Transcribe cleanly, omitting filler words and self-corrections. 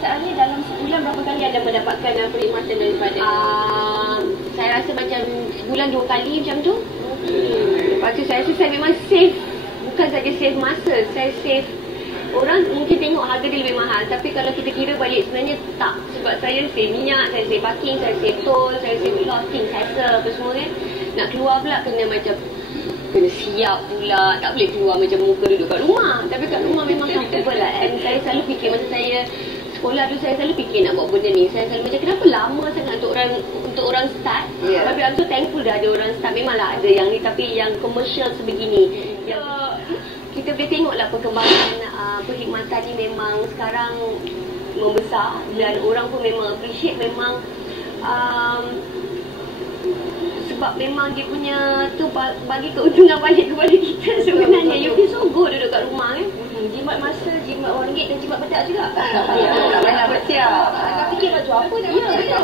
perasaannya dalam sebulan berapa kali anda mendapatkan perkhidmatan daripada? Saya rasa macam sebulan 2 kali macam tu. Lepas tu saya rasa saya memang save. Bukan saja save masa, saya save. Orang mungkin tengok harga dia lebih mahal, tapi kalau kita kira balik sebenarnya tak. Sebab saya save minyak, saya save parking, saya save toll, saya save lotting, hassle apa semua kan. Nak keluar pula kena macam kena siap pula, tak boleh keluar macam muka duduk kat rumah. Tapi kat rumah memang comfortable lah. And saya selalu fikir masa saya sekolah tu, saya selalu fikir nak buat benda ni. Saya selalu macam kenapa lama sangat untuk orang start. Tapi I'm so thankful dah ada orang start. Memanglah ada yang ni, tapi yang commercial sebegini. Kita boleh tengoklah perkembangan perkhidmatan ni memang sekarang membesar dan orang pun memang appreciate. Memang sebab memang dia punya tu bagi keuntungan balik kepada kita sebenarnya. You feel so good duduk kat rumah kan. Jimat masa, jimat RM1 dan jimat pedak juga. Tak payah betul. Tak fikir baju apa nak. Ya betul.